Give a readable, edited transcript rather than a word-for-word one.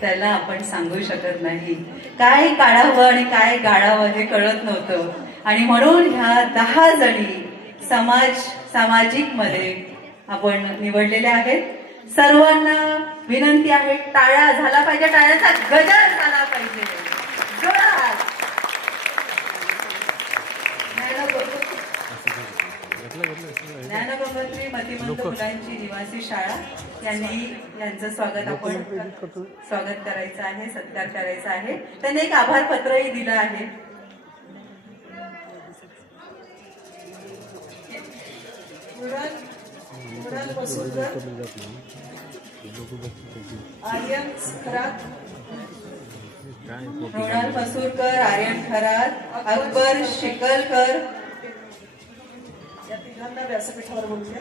त्याला आपण सांगू शकत नाही. काय काढावं आणि काय गाळावं हे कळत नव्हतं. आणि म्हणून ह्या 10 जणी सामाजिक मध्ये आपण निवडलेल्या आहेत. सर्वांना विनंती आहे, टाळ्या झाला पाहिजे, टाळ्याचा गजर झाला पाहिजे. जोरात. ज्ञानगंगोत्री मतिमंद मुलांची निवासी शाळा यांचं स्वागत करायचं आहे, सत्कार करायचा आहे. त्यांनी एक आभार पत्रही दिलं आहे. मृणाल पसुरकर, आर्यन खरात, अकबर शिकलकर या तिघांना व्यासपीठावर बोलूया.